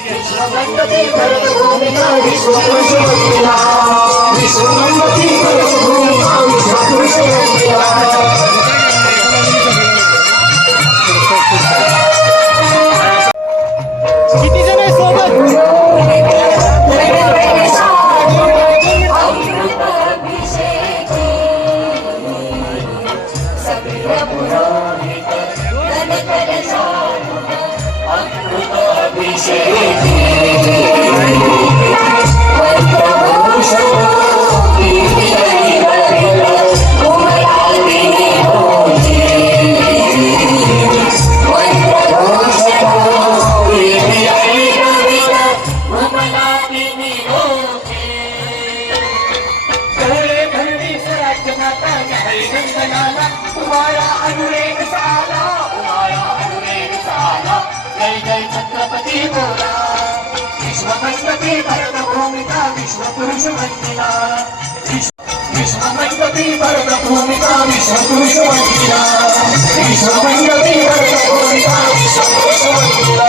విశ్వమంతటి భరతభూమి నా భూమి देवोरा विश्वमण्डपे भरतभूमिका विश्वपुरुषमण्डिला विश्वमण्डपे भरतभूमिका विश्वपुरुषमण्डिला विश्वमण्डपे भरतभूमिका विश्वपुरुषमण्डिला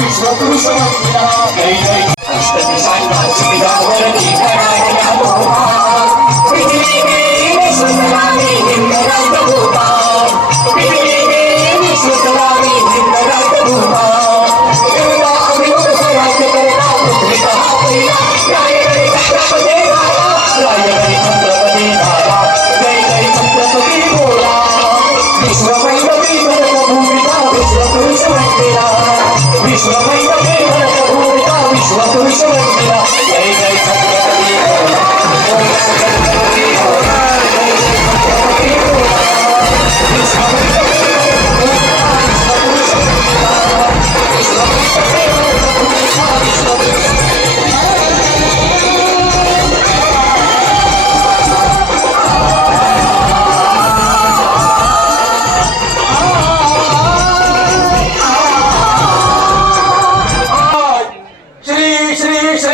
विश्वपुरुष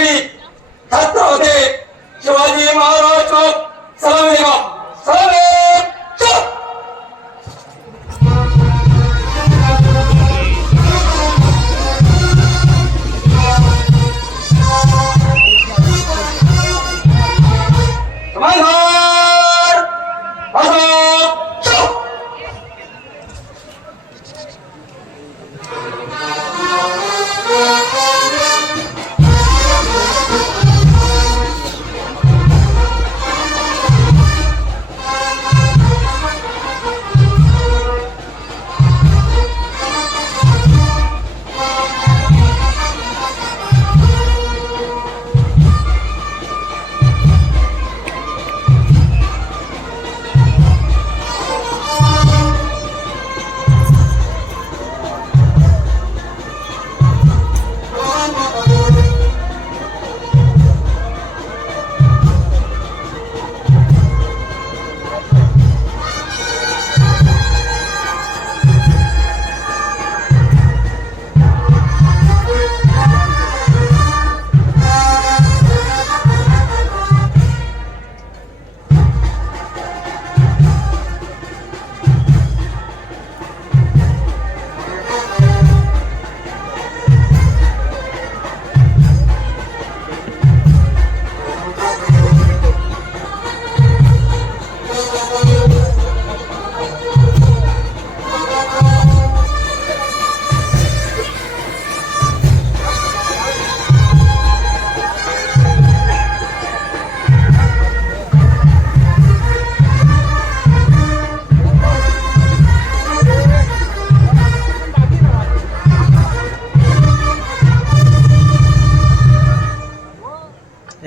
ठिकाणी घातला होते शिवाजी महाराज सलाम देवा सलाम समाज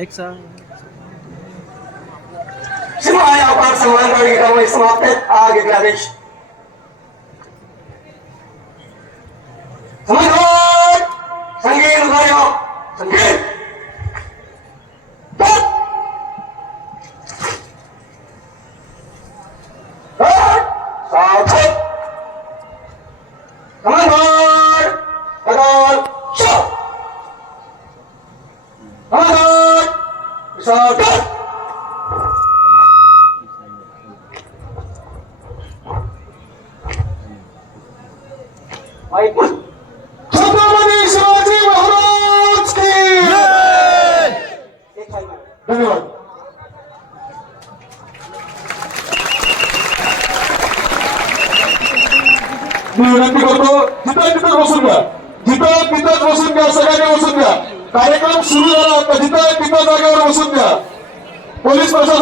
pizza. Uh, so I am also wondering how is what that are the garage. Hello? Start. Mike. বিগত হিতান্বিত বছর जिथं तिथं जागेवर बसून द्या पोलीस प्रशासन